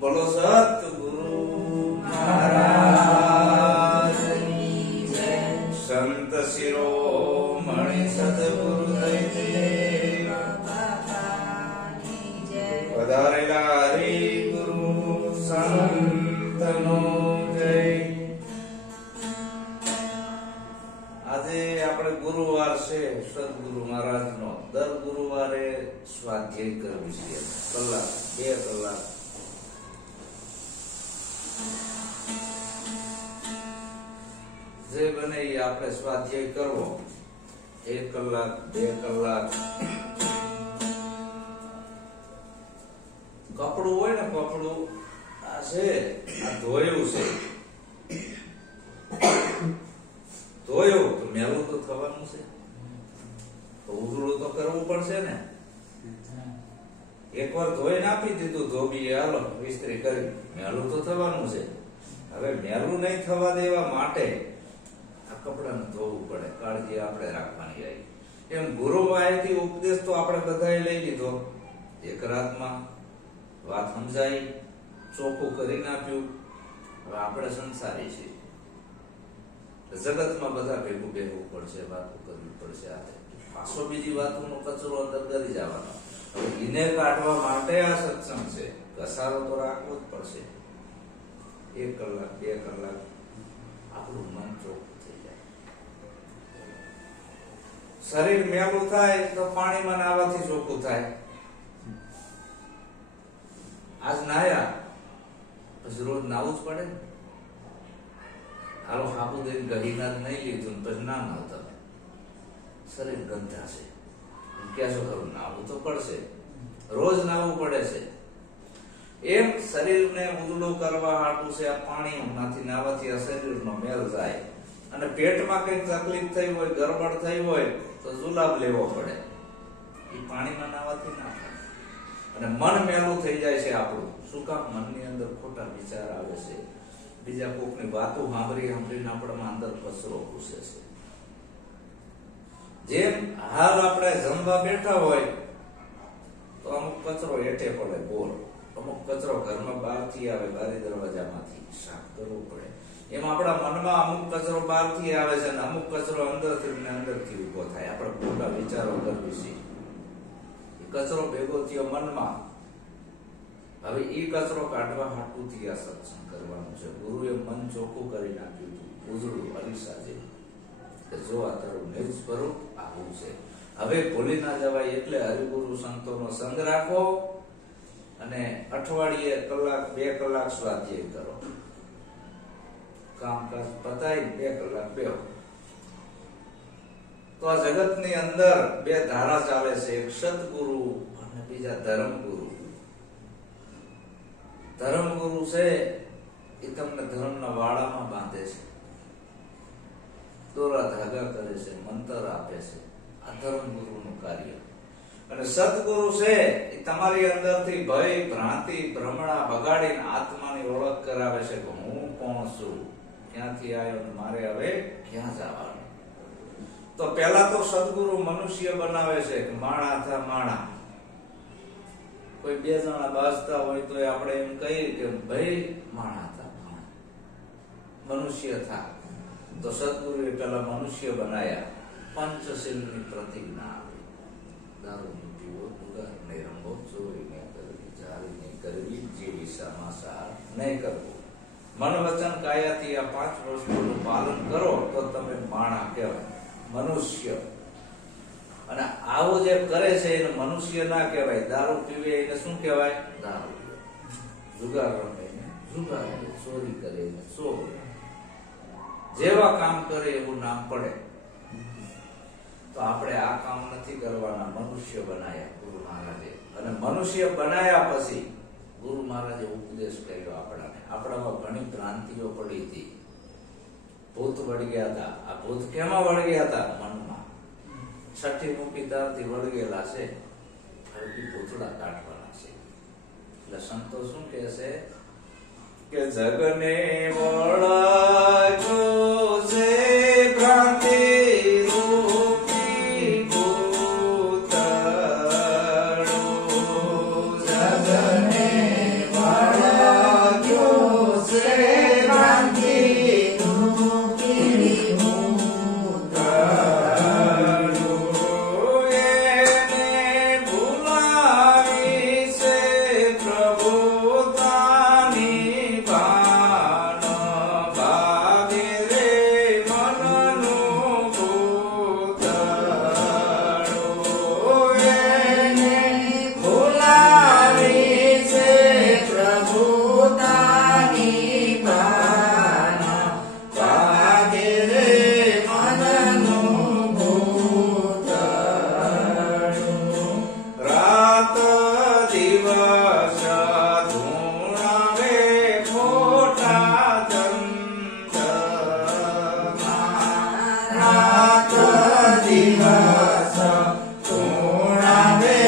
બોલો સતગુરુ મહારાજ કી જય. સંત શિરોમણિ સદગુરુ દૈત્ય પધારેલા હરિગુરુ સંતનો જય. આજે આપણે ગુરુવાર છે સદગુરુ મહારાજનો. દર ગુરુવારે સ્વાધ્યાય કરવી છે. કલાક 2 કલાક જે બને એ આપણે સ્વાધ્યાય કરવો. 1 કલાક 2 કલાક. કપડું હોય ને, કપડું આ છે, આ ધોયું છે, ધોયું તો મેલું તો થવાનું છે, તો ઉજળું તો કરવું પડશે ને. એકવાર ધોઈને આપી દીધું ધોબી, હાલો ઇસ્ત્રી કરી, મેલું તો થવાનું છે. હવે મેલું નહીં થવા દેવા માટે આ કપડાને ધોવું પડે. કાળજી આપણે રાખવાની આવી. એમ ગુરુ માહિતી ઉપદેશ તો આપણે બધાએ લઈ લીધો. એક રાતમાં વાત સમજાઈ, ચોખ્ખું કરી નાખ્યું. હવે આપણે સંસારી છીએ, જગતમાં બધા ભેગું બેહવું પડશે, વાતો કરવી પડશે. પાછો બીજી વાતોનો કચરો અંદર કરી જવાનો. હવે એને કાઢવા માટે આ સત્સંગ છે. ઘસારો તો રાખવો જ પડશે. 1 કલાક 2 કલાક આપણું મન ચોખ્ખું થઈ જાય. શરીર મેલું થાય તો પાણીમાં નાહવાથી ચોખ્ખું થાય. આજ નાહ્યા પછી રોજ નાવું જ પડે ને. હાલો હાબુ દઈને ગહીના નહીં લીધું પછી ના નાવ તમે, શરીર ગંધાશે. ક્યાં ખરું, નાવું તો પડશે, રોજ નાવું પડે છે. એમ શરીરને ઉજળું કરવા હાટું છે આ પાણીમાંથી નાવાથી આ શરીરનો મેલ જાય. અને પેટમાં કઈક તકલીફ થઈ હોય, ગરબડ થઈ હોય તો જુલાબ લેવો પડે. એ પાણીમાં નાવાથી ના થાય. અને મન મેલું થઈ જાય છે આપણું. શું કામ? મનની અંદર ખોટા વિચાર આવે છે. બીજા કોકની વાતો સાંભળીને આપણામાં અંદર કચરો ઘૂસે છે. જેમ હાલ આપણે જમવા બેઠા હોય તો અમુક કચરો હેઠે પડે, બોલ. અમુક કચરો ઘરમાં બહારથી આવે, બારી દરવાજામાંથી સાફ કરવું પડે. એમ આપણા મનમાં અમુક કચરો બહારથી આવે છે અને અમુક કચરો અંદરથી ઉભો થાય. આપણે ખોટા વિચારો કરવી છે. એ કચરો ભેગો થયો મનમાં. હવે એ કચરો કાઢવા હાટુથી આ સત્સંગ કરવાનું છે. ગુરુએ મન ચોખ્ખું કરી નાખ્યું હતું, ઉજળું અરીસા જેવું. જો આ તારું નિજ સ્વરૂપ આવું છે. હવે ભૂલી ના જવાય એટલે હરિગુરુ સંતોનો સંગ રાખો અને અઠવાડિયે 1 કલાક 2 કલાક સ્વાધ્યાય કરો. કામકાજ પતાઈ 2 કલાક બેહો. તો આ જગતની અંદર 2 ધારા ચાલે છે. એક સદગુરુ અને બીજા ધર્મગુરુ. ધર્મગુરુ છે એ તમને ધર્મના વાડામાં બાંધે છે, દોરા ધાગા કરે છે, મંત્ર આપે છે. આ ધર્મગુરુનું કાર્ય. અને સદગુરુ છે એ તમારી અંદરથી ભય, ભ્રાંતિ, ભ્રમણા બગાડીને આત્માની ઓળખ કરાવે છે કે હું કોણ છું, ક્યાંથી આવ્યો ને મારે હવે ક્યાં જવાનું. તો પહેલા તો સદગુરુ મનુષ્ય બનાવે છે કે માણા થા માણા. કોઈ 2 જણા બાજતા હોય તો આપણે એમ કહીએ કે ભાઈ માણા થા માણા, મનુષ્ય થા. તો સદગુરુએ પેલા મનુષ્ય બનાયા. પંચશીલની પ્રતિજ્ઞા આપી. દારૂ નહીં પીવો, જુગાર નહીં રમવો, ચોરી નહીં કરવી, જારી નહીં કરવી, જેવી સમાચાર નહીં કરવો. મન વચન કાયાથી આ 5 વસ્તુનું પાલન કરો તો તમે માણા કહેવાય, મનુષ્ય. અને આવું જે કરે છે એને મનુષ્ય ના કહેવાય. દારૂ પીવે એને શું કહેવાય? દારૂ. જુગાર રમે એને જુગાર, ચોરી કરે એને ચોર. જેવા કામ કરે એવું નામ પડે. તો આપણે આ કામ નથી કરવાના. મનુષ્ય બનાયા ગુરુ મહારાજે. અને મનુષ્ય બનાયા પછી ગુરુ મહારાજે ઉપદેશ કર્યો આપણાને. આપણામાં ઘણી ભ્રાંતિઓ પડી હતી. ભૂત વળગ્યા હતા. આ ભૂત કેમાં વળગ્યા હતા? મનમાં. 6ઠી મુખી તારથી વળગેલા છે. હવે ભૂતડા કાઢવાના છે. એટલે સંતો શું કહે છે કે જગને વળજો છે ભ્રાંતિ રૂપી ભૂતડો. રાત દિવસ ધૂણાવે ખોટા ચંદ્રમાં રાત દિવસ ધૂણાવે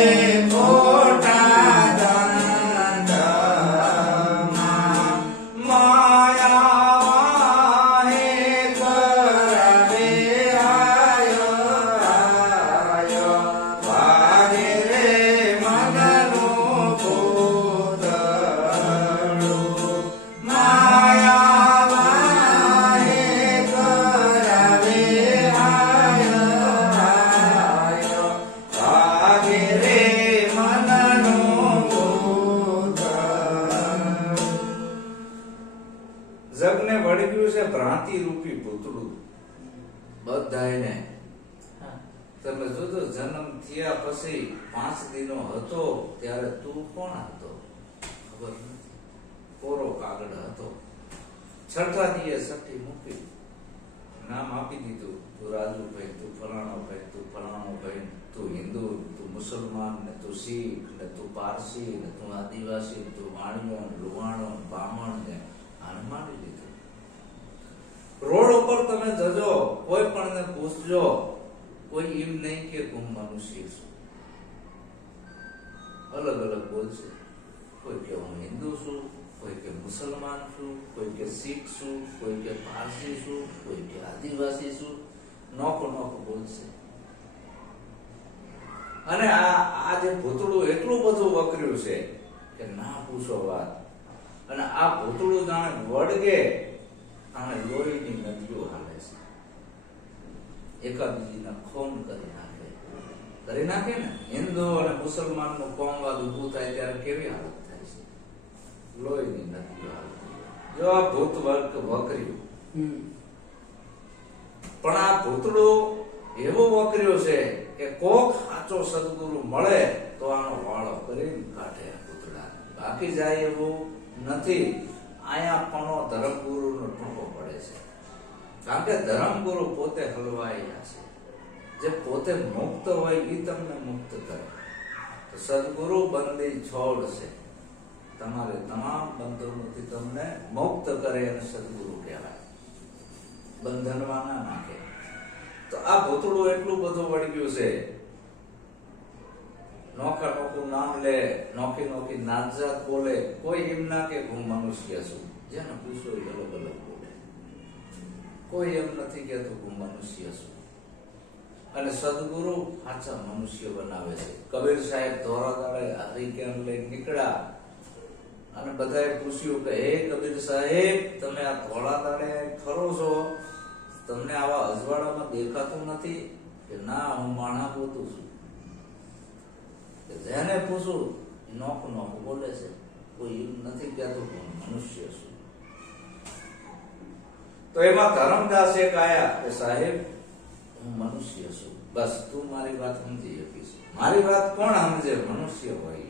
ખોટા ચંદ્રમાં માયા હે કરવે આયો વાગે રે મનનું પૂતળું માયા હે કરવે આયો વાગે રે મનનું પૂતળું. જગને વળગ્યું છે ભ્રાંતિ રૂપી ભૂતળું. બધાયને તમે જોજો જન્મ થયા પછી 5 દિનો હતો ત્યારે તું કોણ હતો ખબર નથી. કોરો કાગળ હતો. છઠ્ઠા દીએ સઠ્ઠી મૂકી નામ આપી દીધું. તું રાજુભાઈ, તું ફલાણો ભાઈ, તું ફલાણો ભાઈ, તું હિન્દુ, તું મુસલમાન, ને તું શીખ, ને તું પારસી, ને તું આદિવાસી, તું વાણિયો, લુહાણો, બામણ, ને આને માંડી દીધું. રોડ ઉપર તમે જજો, કોઈ પણ ને પૂછજો, કોઈ એમ નહીં કે હું મનુષ્ય છું. અલગ અલગ બોલશે. કોઈ કે હું હિન્દુ છું, કોઈ કે મુસલમાન છું, કોઈ કે શીખ છું, કોઈ કે પારસી છું, કોઈ કે આદિવાસી છું. નોખો નોખો બોલશે. અને આ જે ભૂતળું એટલું બધું વકર્યું છે કે ના પૂછો વાત. અને આ ભૂતળું જાણે વળગે આને લોહીની નદીઓ હાલે છે. એકાબીજીના ખૂન કરી નાખે ને. હિન્દુ અને મુસલમાન નું કોમવાદ ઉભું થાય ત્યારે કેવી હાલત થાય છે. લોહીની નદીઓ હાલે. જો આ ભૂત વકર્યું. પણ આ ભૂતળું એવું વકર્યું છે કે કોક સાચો સદગુરુ મળે તો આનો વાળો કરીને કાઢે આ ભૂતળા. બાકી જાય એવું નથી. આયા પણ ધર્મગુરુ નો ટૂંકો પડે છે. કારણ કે ધર્મગુરુ પોતે હલવાયેલા છે. જે પોતે મુક્ત હોય એ તમને મુક્ત કરે. તો સદગુરુ બંદી છોડશે. તમારે તમામ બંધનોથી તમને મુક્ત કરે અને સદગુરુ કહેવાય. બંધનમાં ના નાખે. તો આ ભૂતળું એટલું બધું વળગ્યું છે. નોખા નોખું નામ લે, નોખી નોખી નાતજાત બોલે. કોઈ એમ ના કે હું મનુષ્ય છું. જેને પૂછો એ અલગ અલગ બોલે. કોઈ એમ નથી કહેતું હું મનુષ્ય છું. અને સદગુરુ સાચા મનુષ્ય બનાવે છે. કબીર સાહેબ ધોરા દાડે હરિકેન લઈને નીકળ્યા અને બધાએ પૂછ્યું કે હે કબીર સાહેબ, તમે આ ધોળા દાડે ફરો છો, તમને આવા અજવાળામાં દેખાતું નથી? કે ના, હું માણા ગોતું છું. જેને પૂછું નોખ નોખ બોલે છે. કોઈ એમ નથી કહેતું હું મનુષ્ય છું. તો એમાં ધર્મદાસ એક આયા કે સાહેબ હું મનુષ્ય છું. બસ તું મારી વાત સમજી શકીશ. મારી વાત કોણ સમજે? મનુષ્ય હોય.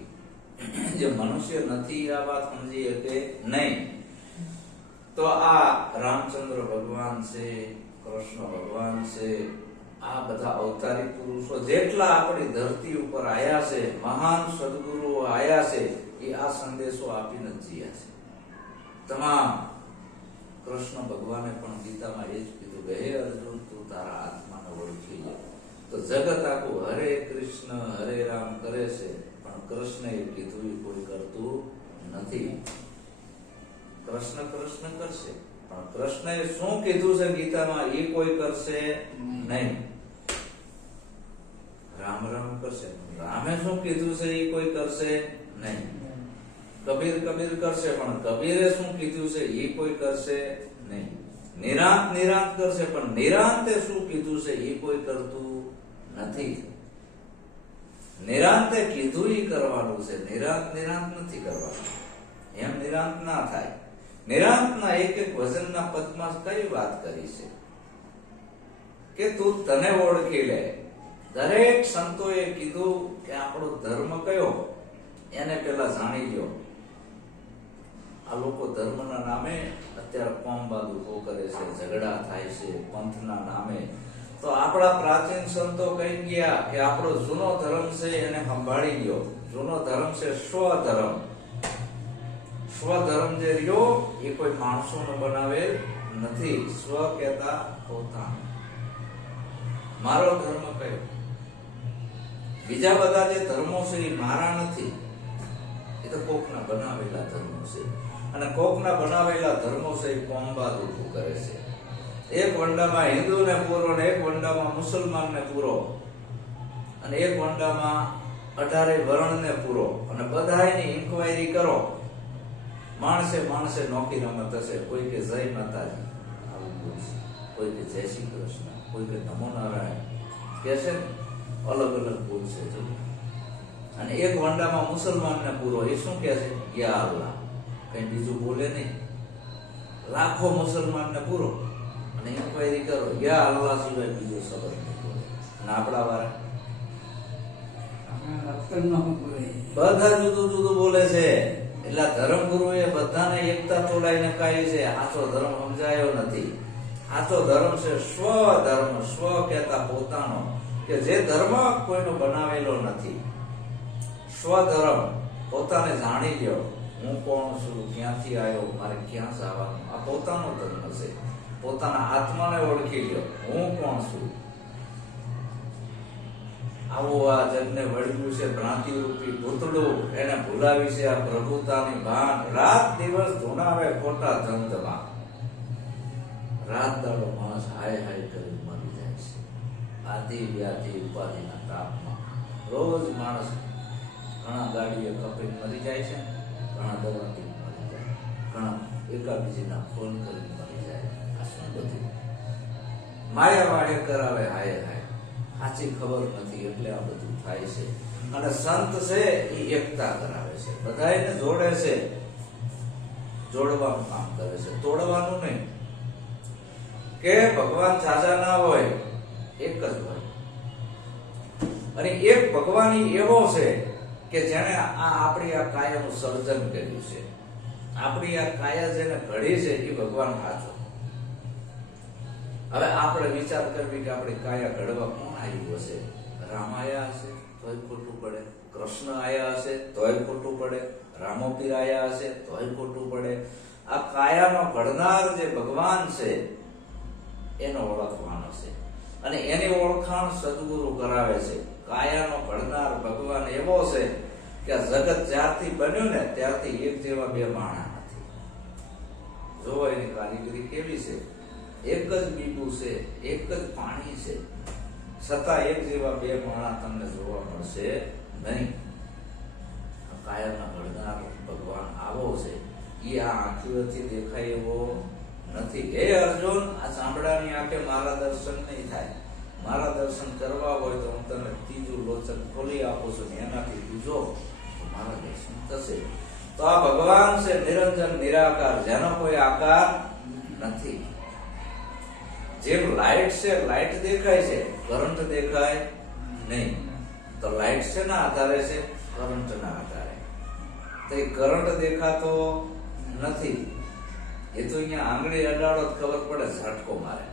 જે મનુષ્ય નથી આ વાત સમજી શકે નહીં. તો આ રામચંદ્ર ભગવાન છે, કૃષ્ણ ભગવાન છે, આ બધા અવતારી પુરુષો જેટલા આપણી ધરતી ઉપર આયા છે, મહાન સદગુરુઓ આયા છે, એ આ સંદેશો આપીને જ જીયા છે. તમામ કૃષ્ણ ભગવાને પણ ગીતામાં એ જ કીધું કે હે અર્જુન, તું તારા આત્માને ઓળખી લે. તો જગત આખું હરે કૃષ્ણ હરે રામ કરે છે, પણ કૃષ્ણ એ કીધું એ કોઈ કરતું નથી. કૃષ્ણ કૃષ્ણ કરશે, પણ કૃષ્ણએ શું કીધું છે ગીતામાં એ કોઈ કરશે નહીં. રામ રામ કરશે, રામે શું કીધું છે એ કોઈ કરશે નહીં. કબીર કબીર કરશે, પણ કબીરે શું કીધું છે એ કોઈ કરશે નહીં. નિરાંત નિરાંત કરશે, પણ નિરાંતે શું કીધું છે એ કોઈ કરતું નથી. નિરાંતે કીધું એ કરવાનું છે, નિરાંત નિરાંત નથી કરવાનું. એમ નિરાંત ના થાય. નિરાંતના એક એક વચનના પદમાં કઈ વાત કરી છે કે તું તને ઓળખી લે. દરેક સંતોએ કીધું કે આપણો ધર્મ કયો એને પેલા જાણી લ્યો. આ લોકો ધર્મના નામે અત્યારે કોમવાદ ઉભો કરે છે, ઝઘડા થાય છે, પંથના નામે તો આપણા પ્રાચીન સંતો કહી ગયા કે આપણો જૂનો ધર્મ છે એને સંભાળી ગયો. જૂનો ધર્મ છે સ્વધર્મ. સ્વધર્મ જે રહ્યો એ કોઈ માણસોનો બનાવેલ નથી. સ્વ કહેતા પોતાનો. મારો ધર્મ કયો? બીજા બધા જે ધર્મો છે એ મારા નથી, એ તો કોકના બનાવેલા ધર્મો છે. અને કોકના બનાવેલા ધર્મો છે એ કોમબાદ ઉભું કરે છે. એક વંડામાં હિન્દુને પૂરો ને એક વંડામાં મુસલમાનને પૂરો અને એક વંડામાં 18 વર્ણને પૂરો અને બધાયની ઇન્ક્વાયરી કરો. માણસે માણસે નોકી રમત હશે. કોઈ કે જય માતાજી આવું બોલશે, કોઈ કે જય શ્રી કૃષ્ણ, કોઈ કે નમો નારાયણ કહેશે ને, અલગ અલગ બોલશે. અને એક વંડામાં મુસલમાનને પૂરો, એ શું કહે છે? યા અલ્લાહ. કઈ બીજું બોલે નહીં. લાખો મુસલમાનને પૂરો અને ઇન્ક્વાયરી કરો, યા અલ્લાહ સિવાય બીજો શબ્દ નહીં બોલે. અને આપણા વાળા બધા જુદું જુદું બોલે છે. એટલે ધર્મ ગુરુએ બધાને એકતા તોડાઈને કહી છે આચો ધર્મ સમજાયો નથી. આચો ધર્મ છે સ્વધર્મ. સ્વ કહેતા પોતાનો, કે જે ધર્મ કોઈનો બનાવેલો નથી. સ્વધર્મ, પોતાને જાણી લ્યો. હું કોણ છું, ક્યાંથી આવ્યો, મારે ક્યાં જવાનું. આ પોતાનો ધર્મ છે. પોતાના આત્માને ઓળખી લ્યો. હું કોણ છું. આવો આ જગને વળગ્યું છે ભ્રાંતિ રૂપી ભૂતડું, એને ભૂલાવી છે આ પ્રભુતાની ભાન. રાત દિવસ ધૂણાવે ખોટા ધંધમાં. રાત દાડો માણસ હાય હાય કરી મરી જાય છે. આદિ વ્યાધિ ઉપાધિના તાપમાં રોજ માણસ ઘણા ગાડીએ કપીને મરી જાય છે, ઘણા દવાથી મરી જાય, ઘણા એકાબીજીના ફોન કરીને મરી જાય. આ શું બધું માયા વાળે કરાવે હાય હાય. સાચી ખબર નથી એટલે આ બધું થાય છે. અને સંત છે એ એકતા કરાવે છે, બધાને જોડે છે, જોડવાનું કામ કરે છે, તોડવાનું નહીં. કે ભગવાન જાજા ના હોય, એક જ હોય. અને એક ભગવાન એવો છે કે જેને આપણી આ કાયાનું સર્જન કર્યું છે. આપણી આ કાયા જેને ઘડી છે એ ભગવાન સાચો. હવે આપણે વિચાર કરવી કે આપણી કાયા ઘડવા કોણ આવ્યું હશે? રામ આયા હશે તોય ખોટું પડે, કૃષ્ણ આયા હશે તોય ખોટું પડે, રામોપીર આયા હશે તોય ખોટું પડે. આ કાયાનો ઘડનાર જે ભગવાન છે એનો ઓળખવાનો છે. અને એની ઓળખાણ સદગુરુ કરાવે છે. કાયાનો ઘડનાર ભગવાન એવો છે કે આ જગત જ્યારથી બન્યું ને ત્યારથી એક જેવા બે માણા નથી. જોવો એની કારીગરી કેવી છે. એક જ બીબુ છે, એક જ પાણી છે, છતાં એક જેવા બે માણા તમને જોવા મળશે નહીં. કાયાના ઘડનાર ભગવાન આવો છે. એ આ આંખીઓથી દેખાય એવો નથી. હે અર્જુન, આ ચામડાની આંખે મારા દર્શન નહીં થાય. મારા દર્શન કરવા હોય તો હું તને ત્રીજું લોચન ખોલી આપું છું, એનાથી તું જો તો મારા દર્શન થશે. તો આ ભગવાન છે નિરંજન નિરાકાર, જેનો કોઈ આકાર નથી. જેમ લાઈટ છે, લાઈટ દેખાય છે, કરંટ દેખાય નહીં. તો લાઈટ છે ના આધારે છે? કરંટ ના આધારે. તો એ કરંટ દેખાતો નથી. એ તો અહીંયા આંગળી અડાડો ખબર પડે, ઝટકો મારે.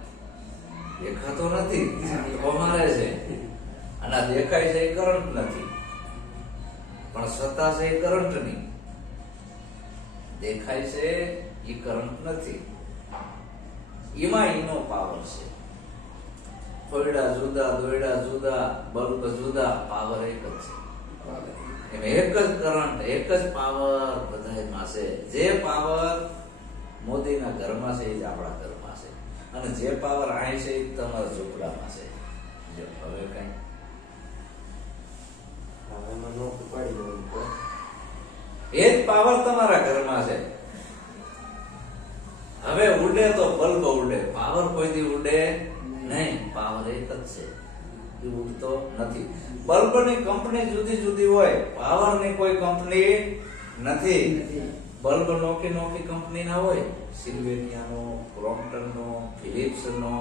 દેખાતો નથી, ઝટકો મારે છે. અને આ દેખાય છે એ કરંટ નથી, પણ સત્તા છે એ કરંટ ની. દેખાય છે એ કરંટ નથી, એમાં એનો પાવર છે. ખોયડા જુદા, દોયડા જુદા, બલ્બ જુદા, પાવર એક જ છે. એમ એક જ કરંટ, એક જ પાવર બધામાં છે. જે પાવર મોદીના ઘરમાં છે એ જ આપણા ઘરમાં છે. અને જે પાવર અહીં છે એ તમારા ઝૂંપડામાં છે. જો હવે કઈ એ જ પાવર તમારા ઘરમાં છે. હવે ઉડે તો બલ્બ ઉડે, પાવર કોઈ દી ઉડે નહીં. પાવર એક જ છે, એ ઉડતો નથી. બલ્બ ની કંપની જુદી જુદી હોય, પાવર ની કોઈ કંપની નથી. બલ્બ નોકી નોકી કંપની ના હોય, સિલ્વેનિયાનો, ક્રોમ્પટનનો, ફિલિપ્સનો.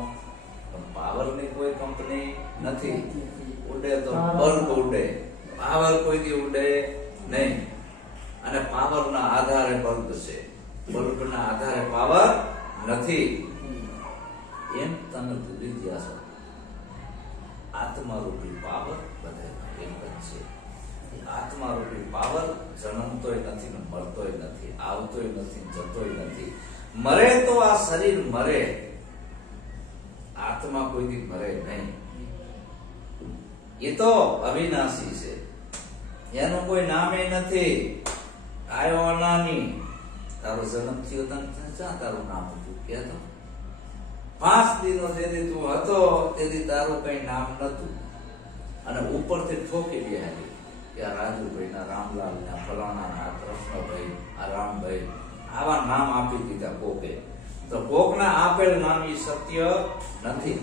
પાવર ની કોઈ કંપની નથી. ઉડે તો બલ્બ ઉડે, પાવર કોઈ દી ઉડે નહીં. અને પાવર ના આધારે બલ્બ છે, બલ્બ ના આધારે પાવર નથી. એમ તમે ભૂલી ગયા છો. આત્મા રૂપી પાવર બધામાં એક જ છે. એ આત્મા રૂપી પાવર જન્મતોય નથી ને મરતોય નથી, આવતોય નથી જતોય નથી. મરે તો આ શરીર મરે, આત્મા કોઈ દી મરે નહીં. એ તો અવિનાશી છે, એનું કોઈ નામે નથી. આયો અનાની, તારો જન્મ થયો તને તારું નામ હતું કહેતો. 5 દિનો જેથી તું હતો તેથી તારું કઈ નામ નતું, અને ઉપરથી ઠોકી બેહારી કે આ રાજુભાઈ ના, રામલાલ ના, ફલાણા ના, કૃષ્ણભાઈ, આ રામભાઈ, આવા નામ આપી દીધા કોકે. તો કોક ના આપેલ નામ ઈ સત્ય નથી.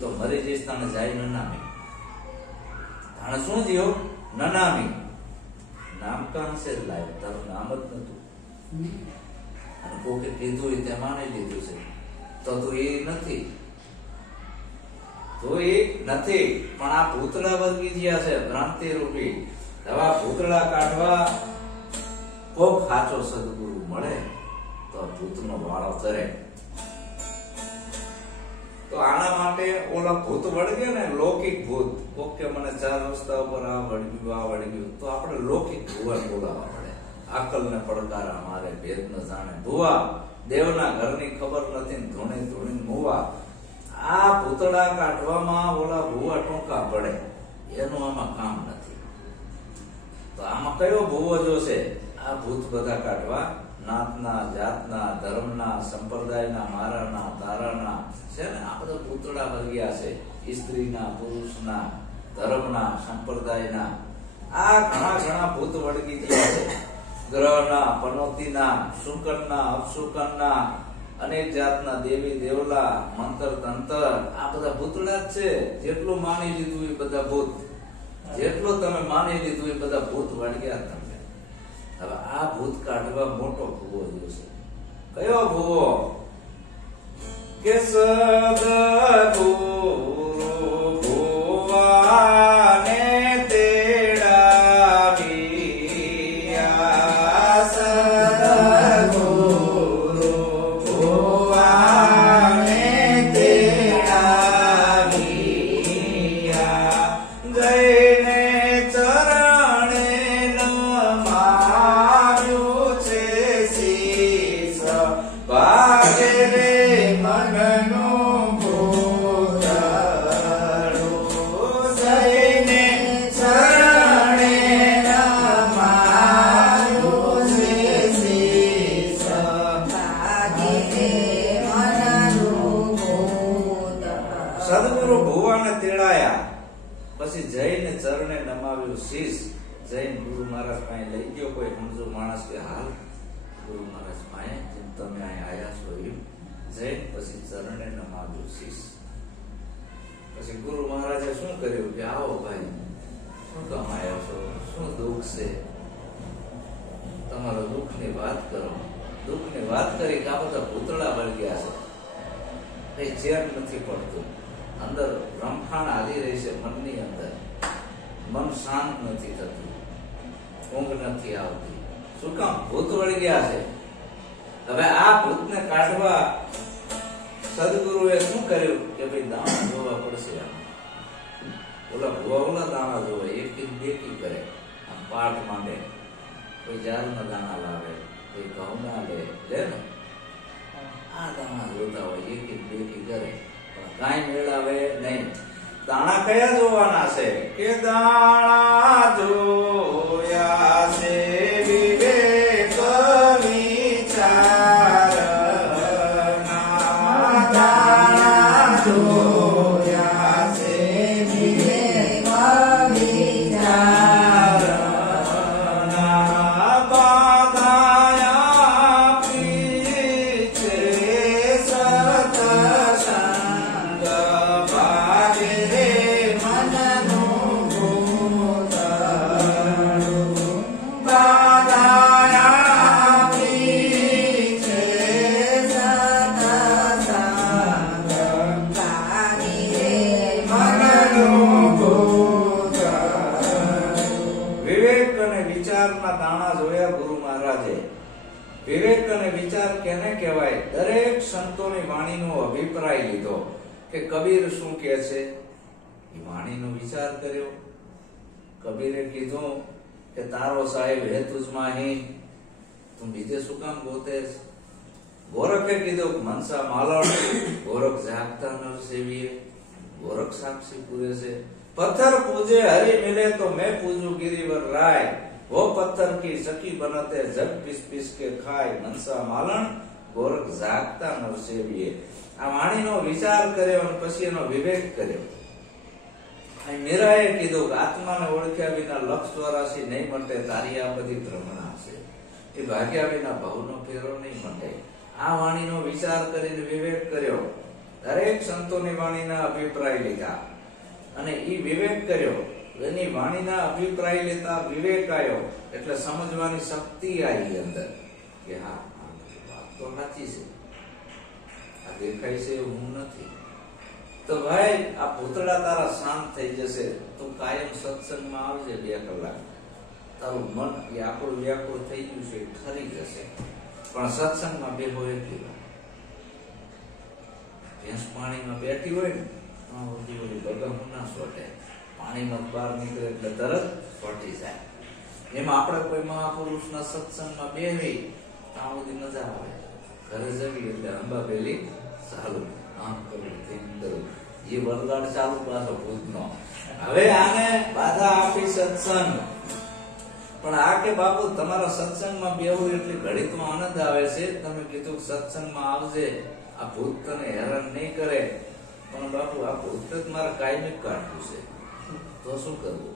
તો મરી જઈશ તને જાય નનામી, તાણે શું થયું? નનામી. નામ કાં છે લાવ્યો, તારું નામ જ નતું, અને કોકે કીધું એ તે માની લીધું છે. તો તું એ નથી, તો એ નથી. પણ આ ભૂતળા વર્ગી ગયા છે ભ્રાંતિ રૂપી. આવા ભૂતળા કાઢવા કોક સાચો સદગુરુ મળે તો ભૂતનો વાળો કરે. તો આના માટે ઓલા ભૂત વળગે ને, લૌકિક ભૂત. કોક કે મને 4 રસ્તા ઉપર આ વળગ્યું, આ વળગ્યું, તો આપણે લૌકિક ભુવા બોલાવવા પડે. આકલ ને પડકારા મારે, ભેદ ન જાણે ભુવા, દેવના ઘરની ખબર નથી, ધૂણે ધૂણી મુવા. આ ભૂતળા કાઢવામાં ઓલા ભુવા ટૂંકા પડે, એનું આમાં કામ નથી. તો આમાં કયો ભુવો જોશે? આ ભૂત બધા કાઢવા નાતના, જાતના, ધર્મના, સંપ્રદાયના, મારાના, તારાના છે ને, આ બધા ભૂતળા વર્ગ્યા છે. સ્ત્રીના, પુરુષના, ધર્મના, સંપ્રદાયના, આ ઘણા ભૂત વળગી ગયા છે. ગ્રહના, પનોતીના, શુકરના, અપશુકનના, અનેક જાતના દેવી દેવલા, મંત્ર તંત્ર, આ બધા ભૂતળા જ છે. જેટલું માની લીધું એ બધા ભૂત, જેટલું તમે માની લીધું એ બધા ભૂત વળગ્યા તમે. હવે આ ભૂત કાઢવા મોટો ભૂવો જોશે. કયો ભૂવો? કે સદગુરુ ભુવાને તેડાવ્યા, સદગુરુ ભુવાને તેડાવ્યા. જઈને ચરણે નમાવ્યું છે શીશ, ભાગે રે મનનું ભૂતળું. જઈને ચરણે નમાવ્યું છે શીશ, ભાગે રે મનનું ભૂતળું. સદગુરુ ભુવાને તેડાયા, પછી જઈને ચરણે નમાવ્યું શીશ. જૈન ગુરુ મહારાજ પાસે લઈ ગયો કોઈ સમજો માણસ કે હાલ ગુરુ મહારાજ પાસે જેમ તમે અહીં આયા છો એમ. જૈન પછી ચરણે નમાવ્યું શીશ. પછી ગુરુ મહારાજે શું કર્યું કે આવો ભાઈ, શું કામ આવ્યા છો, શું દુઃખ છે, તમારો દુઃખની વાત કરો. દુઃખની વાત કરી કે આ બધા ભૂતળા વળગ્યા છે, કઈ ચેન નથી પડતું, અંદર રમખાણ હાલી રહી છે મનની અંદર, મન શાંત નથી થતું, ઊંઘ નથી આવતી. શું કામ? ભૂત વળી ગયા છે. હવે આ ભૂતને કાઢવા સદગુરુએ શું કર્યું કે ભાઈ દાણા જોવા પડશે. ઓલા ભુવા ઓલા દાણા જોવે, એક બે કરે, આમ પાઠ માંડે, કોઈ જારના દાણા લાવે, કોઈ ઘઉંના લે ને, આ દાણા જોતા હોય, એક બે કરે, કાંઈ મેળાવે નહીં. દાણા કયા જોવાના છે? કે દાણા જોયા છે વિવેક વિચારના, દાણા જોયા છે વિવેક વિચારના. બાધાયા પી છે સતસંગ, ભાગે રે મનનું ભૂતળું. બાધાયા પી છે સતસંગ, ભાગે રે મનનું ભૂતળું. વિવેક અને વિચારના દાણા જોયા ગુરુ મહારાજે. વિવેક અને વિચાર કેને કહેવાય? દરેક સંતોની વાણીનો અભિપ્રાય લીધો કે કબીર શું કહે છે એ વાણીનો વિચાર કર્યો. કબીરે કીધું કે તારો સાહેબ હે તુજમાં હી, તું બીજે શું કામ ગોતે? ગોરખે કીધું મનસા માલણ, ગોરખ જાગતા નર સેવીએ, ગોરખ સાક્ષી પૂરે છે. પથ્થર પૂજે હરી મિલે તો मैं पूजू गिरिवर राय, वो पत्थर की सखी बनते जग पीस पीस के खाय, मनसा मालण ગોરખ જાગતા નર સેવીએ. આ વાણીનો વિચાર કર્યો અને પછી એનો વિવેક કર્યો. મીરાએ કીધું કે આત્માને ઓળખ્યા વિના લક્ષ 84 નહીં મટે, તારી આ બધી ભ્રમણા છે, એ ભાગ્યા વિના ભવનો ફેરો નહીં મટે. આ વાણીનો વિચાર કરીને વિવેક કર્યો. દરેક સંતોની વાણીના અભિપ્રાય લીધા અને એ વિવેક કર્યો. એની વાણીના અભિપ્રાય લેતા વિવેક આવ્યો એટલે સમજવાની શક્તિ આવી અંદર કે હા વાત તો સાચી છે, આ દેખાય છે એવું હું નથી. તો ભાઈ આ ભૂતળા તારા શાંત થઈ જશે, તું કાયમ સત્સંગમાં આવજે 2 કલાક, તારું મન વ્યાકુળ વ્યાકુળ થઈ ગયું છે ઠરી જશે. પણ સત્સંગમાં બેહો એટલી વાર. ભેંસ પાણીમાં બેઠી હોય ને ઓલી બગમ ના સોટે, પાણીમાં બહાર નીકળે એટલે તરત સોટી જાય. એમાં આપણે કોઈ મહાપુરુષના સત્સંગમાં બેહી ત્યાં સુધી મજા આવે. ઘરે જવી એટલે અંબા પેલી ચાલુ, આમ કરું તેમ કરું, એ વરગાડ ચાલુ પાછો ભૂતનો. હવે આને બાધા આપી સત્સંગ. પણ આ કે બાપુ તમારા સત્સંગમાં બેહવું એટલે ઘડી તો આનંદ આવે છે, તમે કીધું સત્સંગમાં આવજે, આ ભૂત તને હેરાન નહીં કરે. પણ બાપુ આ ભૂત જ મારે કાયમી કાઢવું છે, તો શું કરવું?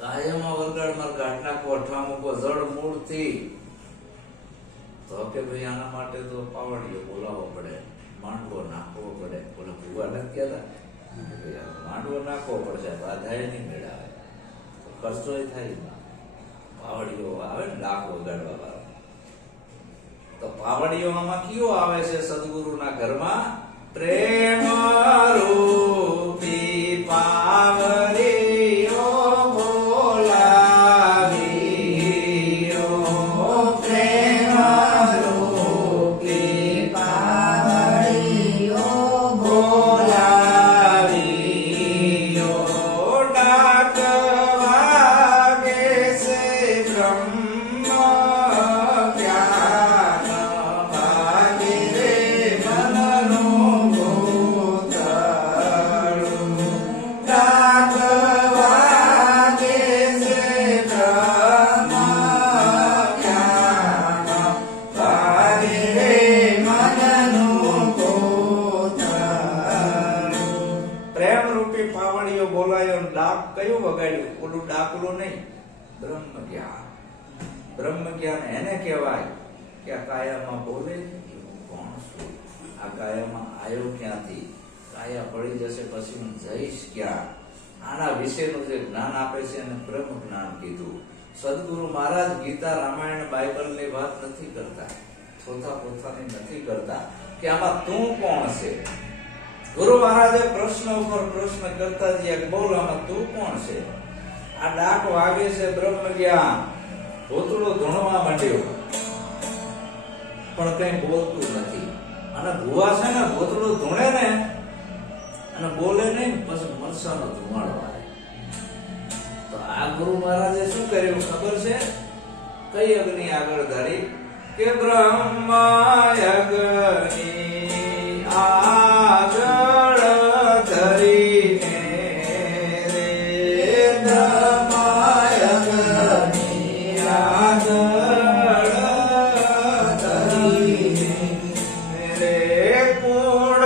કાયમમાં વરગાડ મારે કાઢ નાખવો, અઠવા મૂકો જડ મૂળ થી. તો કે ભાઈ આના માટે તો પાવડીઓ બોલાવવો પડે, માંડવો નાખવો પડે. બોલા ભૂવા નથી કહેતા માંડવો નાખવો પડશે, બાધાએ નહીં મેળાવે, તો ખર્ચો થાય. પાવડીઓ આવે ને ડાક વગાડવા વાળો, તો પાવડીઓ આમાં કયો આવે છે? સદગુરુના ઘરમાં પ્રેમ રૂપી પાવડીઓ બોલાવીઓ, પ્રેમ રૂપી પાવડીઓ બોલાવીઓ, ડાક વાગે છે બ્રહ્મ જ્ઞાન ભાગે રે મનનું ભૂતળું, ડાક વાગે છે બ્રહ્મ જ્ઞાન ભાગે રે મનનું ભૂતળું. પ્રેમ રૂપી પાવડીઓ બોલાયો, ડાક કયું વગાડ્યું? ઓલું ડાકલું નહીં, બ્રહ્મ જ્ઞાન. બ્રહ્મ જ્ઞાન એને કહેવાય કે આ કાયામાં બોલે હું કોણ છું, આ કાયામાં આવ્યો ક્યાંથી, કાયા પડી જશે પછી હું જઈશ ક્યાં, આના વિશેનું જે જ્ઞાન આપે છે એને બ્રહ્મ જ્ઞાન કીધું. સદગુરુ મહારાજ ગીતા રામાયણ બાઇબલની વાત નથી કરતા, થોથા પોથાની નથી કરતા કે આમાં તું કોણ છે. ગુરુ મહારાજે પ્રશ્ન ઉપર પ્રશ્ન કરતા જયા, બોલ આમાં તું કોણ છે? આ ડાક વાગે છે બ્રહ્મ જ્ઞાન. ભૂતળો ધૂણવા માંડ્યો પણ કઈ બોલતું નથી. અને ભુવા છે ને ભૂતળો ધૂણે ને અને બોલે નહીં, પછી મરસાનો ધુમાડો આવે. તો આ ગુરુ મહારાજે શું કર્યું ખબર છે? કઈ અગ્નિ આગળ ધારી કે બ્રહ્મ અગ્નિ આગળ ધરીને રે, બ્રહ્મ અગ્નિ આગળ ધરીને રે, કુળ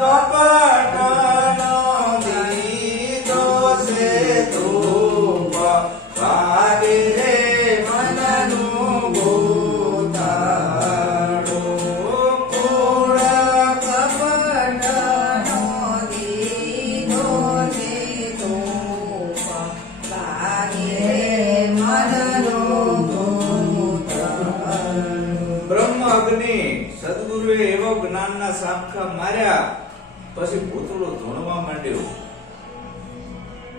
કપટનો દીધો છે ધૂપ, ભાગે રે મનનું ભૂતાળું, કુળ કપટનો દીધો છે ધૂપ, ભાગે રે મનનું ભૂતાળું. બ્રહ્મ અગ્નિ સદગુરુએ એવો જ્ઞાનના સામખા માર્યા, પછી ભૂતળું ધૂણવા માંડ્યું.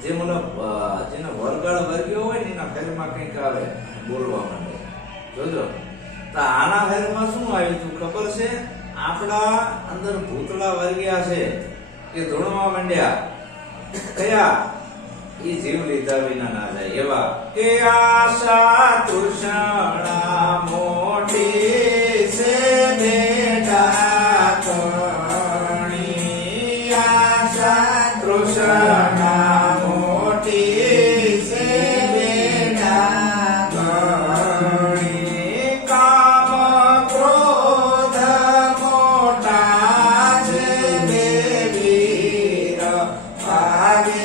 જે મને જેને વરગાળ વર્ગ્યો હોય ને એના ફેરમાં કંઈક આવે, બોલવા માંડે. જોજો તો આના ફેરમાં શું આવ્યું તું ખબર છે? આપણા અંદર ભૂતળા વર્ગ્યા છે એ ધૂણવા માંડ્યા. કયા ઈ જીવ લીધા વિના ના જાય એવા કે આશા તૃષ્ણા મોટી છે બેટા ઘણી આશા તૃષ્ણા મોટી છે બેટા ઘણી કામ ક્રોધ મોટા છે બેવીર ભાગે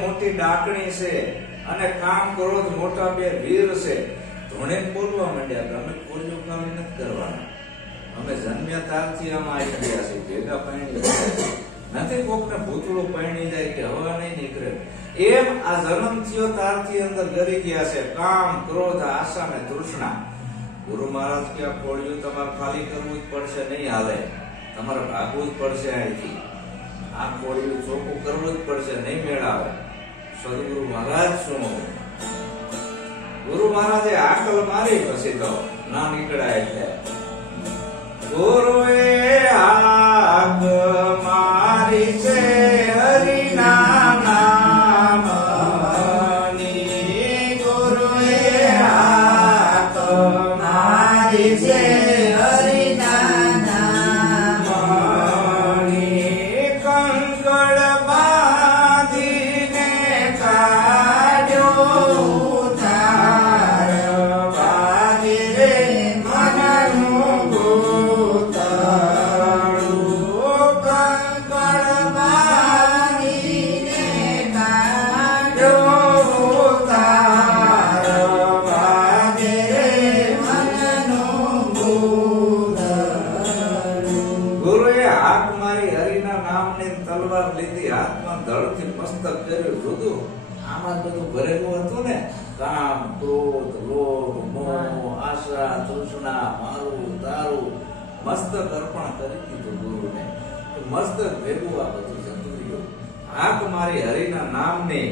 મોટી ડાકણી છે અને કામ ક્રોધ મોટા બે વીર છે. ધોણે બોલવા માંડ્યા કે અમે કોઈ કામ નથી કરવાના, અમે જન્મ્યા ત્યારથી આમાં આવી ગયા છે, ભેગા પરણી નથી, કોકને ભૂતળું પરણી જાય કે હવા નહીં નીકળે એમ આ જન્મ થયો ત્યારથી અંદર ગરી ગયા છે કામ ક્રોધ આશા ને તૃષ્ણા. ગુરુ મહારાજ કે આ કોળિયું તમારે ખાલી કરવું જ પડશે, નહીં હાલે, તમારે ભાગવું જ પડશે, અહીંથી આ કોળિયું ચોખ્ખું કરવું જ પડશે, નહીં મેળાવે. સદગુરુ મહારાજ શું ગુરુ મહારાજે આકલ મારી પછી તો ના નીકળાય. એટલે ગુરુએ આગ મારી છે હરિના નામની, ગુરુએ આગ મારી છે હરિના નામની, કંકડ બાંધીને કાઢ્યો ઉતાર વાગે રે મનનું ગોતાળું, કંકડ બાંધીને કાઢ્યો ઉતાર વાગે રે મનનું ગોતાળું. ગુરુએ હાથ મારી હરિના નામની તલવાર લીધી, હાથમાં ધડથી મસ્તક કર્યું જુદું. આમાં બધું ભરેલું હતું ને, કામ ક્રોધ લોભ મોહ આશા તૃષ્ણા મારું તારું, મસ્તક અર્પણ કરી દીધું ગુરુને. મસ્તક ભેગું આ બધું જતું રહ્યું. હાથ મારી હરિના નામની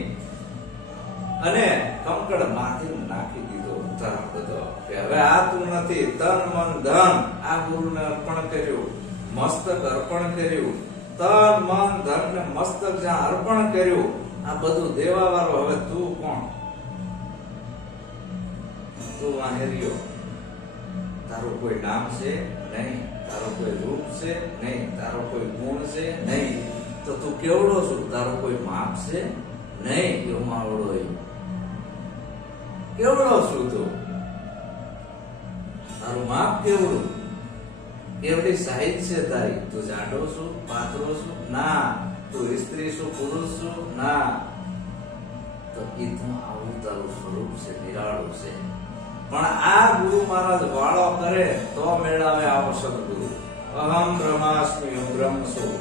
અને કંકડ માથી નાખી દીધો ઉતાર બધો કે હવે આ તું નથી, તન મન ધન આ ગુરુને અર્પણ કર્યું, મસ્તક અર્પણ કર્યું, તન મન ધન ને મસ્તક જ્યાં અર્પણ કર્યું, આ બધું દેવા વાળો હવે તું કોણ? તું વાહેરિયો. તારું કોઈ નામ છે નહીં, તારો કોઈ રૂપ છે નહીં, તારો કોઈ ગુણ છે નહીં, તો તું કેવડો છું? તારો કોઈ માપ છે નહીં, કેવો માવડો કેવડો છું તું? તારું માપ કેવડું? કેવડી સાઈઝ છે તારી? તું જાડો છું પાતળો છું? ના. તું સ્ત્રી છું પુરુષ છું? ના. તો એ તું આવું તારું સ્વરૂપ છે, નિરાળું છે. પણ આ ગુરુ મહારાજ વાળો કરે તો મેળાવે આવો સદગુરુ. અહમ બ્રહ્માસ્મિ હું બ્રહ્મ છું.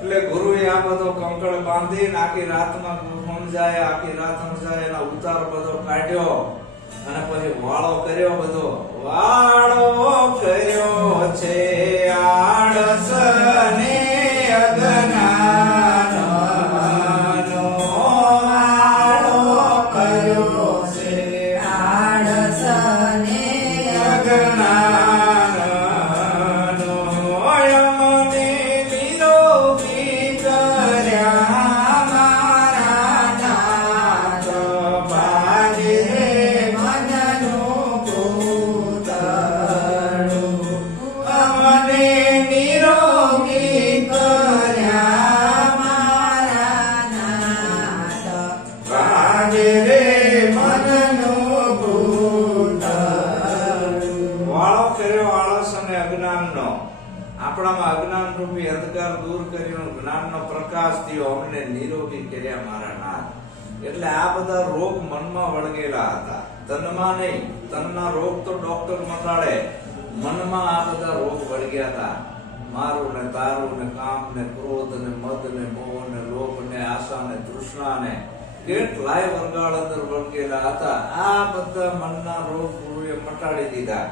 એટલે ગુરુએ આ બધો કંકળ બાંધી આખી રાતમાં સમજાય, આખી રાત સમજાય, એના ઉતાર બધો કાઢ્યો અને પછી વાળો કર્યો. બધો વાળો કર્યો છે આળસ ને અજ્ઞાનનો, વાળો કર્યો છે આળસ ને અજ્ઞાનનો, અમને નિરોગી કર્યા મારા નાથ, ભાગે મનનું ગોતાળું, અમને નિરોગી કર્યા મારા નાથ, ભાગે રે મનનું ગોતાળું. વાળો કર્યો આળસ અને અજ્ઞાનનો. આપણામાં અજ્ઞાન રૂપી અંધકાર દૂર કરીને જ્ઞાનનો પ્રકાશ થયો, અમને નિરોગી કર્યા મારા નાથ. એટલે આ બધા રોગ મનમાં વળગેલા હતા, તનમાં નહીં. તનના રોગ તો ડોક્ટર મટાડે, મનમાં આ બધા રોગ વળગ્યા હતા. મારું ને તારું ને કામ ને ક્રોધ ને મદ ને મોહ ને લોભ ને આશા ને તૃષ્ણા ને કેટલાય વરગાળ અંદર વળગેલા હતા. આ બધા મનના રોગ ગુરુએ મટાડી દીધા.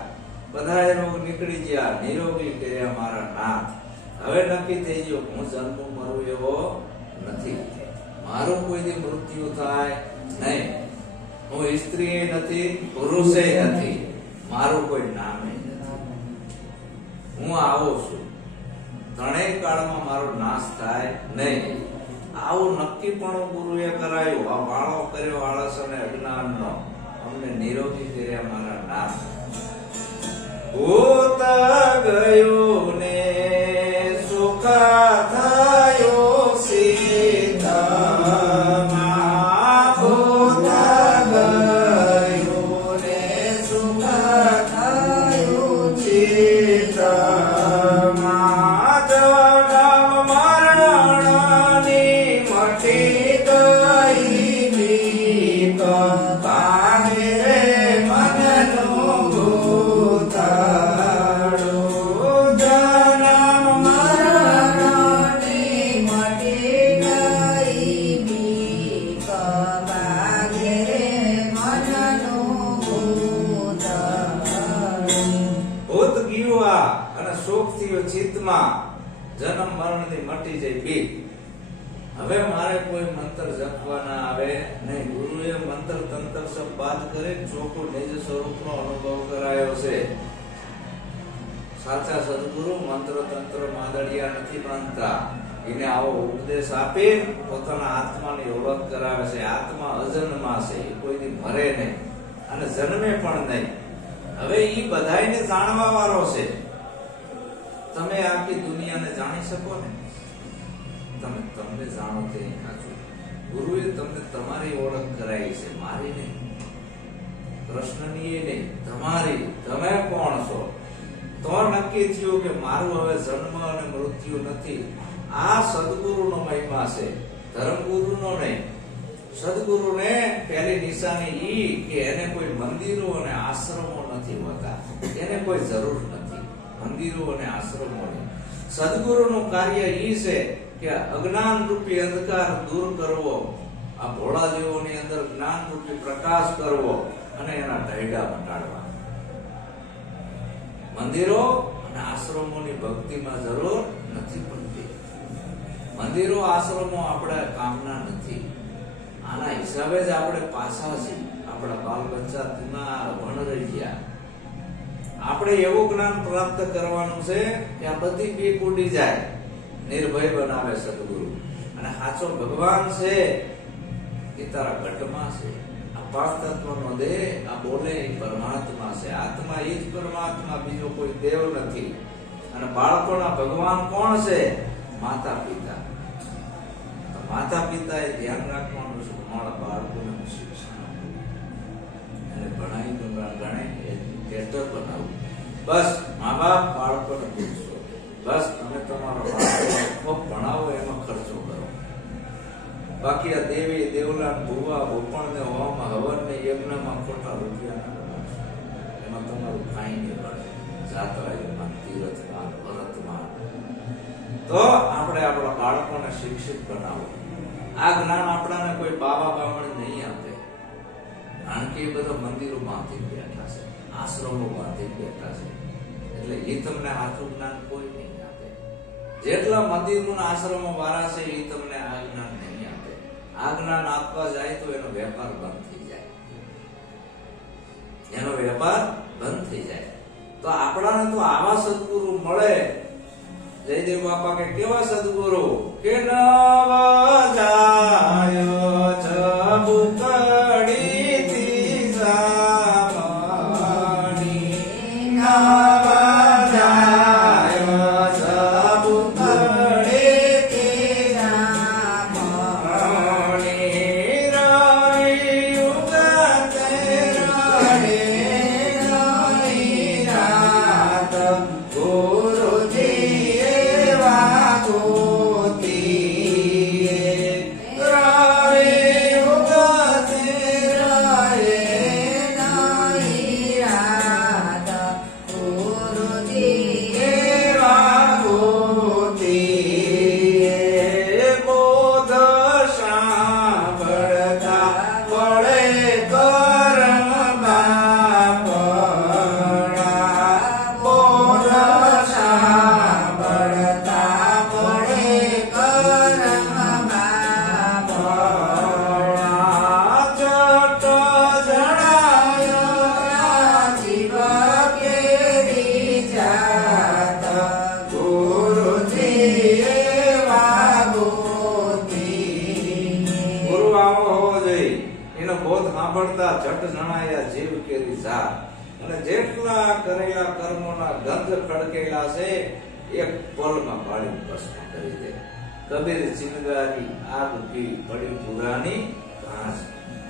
બધા રોગ નીકળી ગયા, નિરોગી કર્યા મારા નાથ. હવે નક્કી થઈ ગયું હું જન્મ મરું એવો નથી, મારું કોઈ દી મૃત્યુ થાય નહીં, હું સ્ત્રી નથી પુરુષે નથી, મારું કોઈ નામે નથી, હું આવો છું, ત્રણેય કાળમાં મારો નાશ થાય નહીં. આવું નક્કી પણ ગુરુએ કરાયું. આ વાળો કર્યો આળસ અને અજ્ઞાનનો, અમને નિરોગી કર્યા મારા નાથ. ભૂત ગયું ને સુખ થયો સીતામાં, ભૂત ગયું ને સુખ થયું સીતામાં, જન્મ મરણની મટી ગઈ બીક, ભાગે રે મનનો ભૂતાળો, જન્મ મરણની મટી ગઈ બીક, ભાગે રે મનનો ભૂતાળો. ભૂત ગયું આ અને શોક થયો ચિત્તમાં, જન્મ મરણની મટી જાય બીક. હવે મારે કોઈ મંત્ર જપવાના આવે નહીં. ગુરુએ મંત્ર તંત્ર સબ બાદ કરી ચોખ્ખો નિજ સ્વરૂપનો અનુભવ કરાયો છે. સાચા સદગુરુ મંત્ર તંત્ર માદળિયા નથી માનતા. એને આવો ઉપદેશ આપી પોતાના આત્માની ઓળખ કરાવે છે. આત્મા અજન્મા છે, કોઈ દી મરે નહીં અને જન્મે પણ નહીં. હવે ઈ બધાયને જાણવા વાળો છે. તમે આખી દુનિયાને જાણી શકો ને? તમે તમને જાણો તે સાચું. ગુરુએ તમને તમારી ઓળખ કરાવી છે, મારી નહીં, કૃષ્ણની નહીં, તમારી. તમે કોણ છો? તો નક્કી થયું કે મારું હવે જન્મ અને મૃત્યુ નથી. આ સદગુરુનો મહિમા છે, ધર્મગુરુનો નહીં. સદગુરુને પહેલી નિશાની ઈ કે એને કોઈ મંદિરો અને આશ્રમો નથી હોતા, એને કોઈ જરૂર નથી મંદિરો અને આશ્રમોની. સદગુરુનું કાર્ય ઈ છે કે અજ્ઞાન રૂપી અંધકાર દૂર કરવો, આ ભોળા દેવોની અંદર જ્ઞાન રૂપી પ્રકાશ કરવો અને એના ઢૈડા મટાડવા. મંદિરો અને આશ્રમોની ભક્તિમાં જરૂર નથી પડતી. મંદિરો આશ્રમો આપણા કામના નથી. આના હિસાબે જ આપણે પાછા છીએ. આપણા બાલ બચ્ચા તેમાં વણ રહી ગયા. આપણે એવું જ્ઞાન પ્રાપ્ત કરવાનું છે કે આ બધી બીક ઉડી જાય. નિર્ભય બનાવે સદગુરુ. અને સાચો ભગવાન છે એ તારા ઘટમાં છે. આ પાંચ તત્વનો દેહ, આ બોલે એ પરમાત્મા છે. આત્મા એ જ પરમાત્મા, બીજો કોઈ દેવ નથી. અને બાળકોના ભગવાન કોણ છે? માતા પિતા. તો માતા પિતા એ ધ્યાન રાખવાનું છે. મારા બાળકોને શિક્ષણ આપવું, અને ભણાઈ ગણાય એજ્યુકેટર બનાવવું. બસ મા બાપ બાળકોને પૂછો, બસ તમે તમારા બાળકો ભણાવો, એમાં ખર્ચો કરો. બાકી આ દેવી દેવલા ભુવા ભૂપણ ને હોમ હવન ને યજ્ઞમાં ખોટા રૂપિયા ના લગાડશો. એમાં તમારું કાંઈ નહીં મળે. જાત્રામાં, તીર્થમાં, વ્રતમાં. તો આપણે આપણા બાળકોને શિક્ષિત બનાવો. આ જ્ઞાન આપણાને કોઈ બાબા બામણ નહીં આપે. કારણ કે એ બધા મંદિરો માંથી બેઠા છે, આશ્રમો માંથી બેઠા છે. એટલે એ તમને આખું જ્ઞાન કોઈ નહીં આપે. જેટલા મંદિરો આશ્રમો વાળા છે એ તમને આ જ્ઞાન નહીં આપે. આ જ્ઞાન આપવા જાય તો એનો વેપાર બંધ થઈ જાય. એનો વેપાર બંધ થઈ જાય. તો આપણાને તો આવા સદગુરુ મળે. જયદેવ બાપા કે કેવા સદગુરુ? કે નવ જાયો ચબુકડી થી જામણી, નવ જાયો ચબુકડી થી જામણી, રઈ ઉગતે રડે રઈ રાત, ગુરુજી એવા ગોતી આવો હોવો જોઈએ. એનો બોધ સાંભળતા જટ જણાયા જીવ કેરી ઝાર. અને જેટલા કરેલા કર્મોના ગંધ ખડકેલા છે એક પલમાં બાળી ભસ્મ કરી દે. કબીર ચિનગારી આગ કી પડી પુરાની ઘાસ.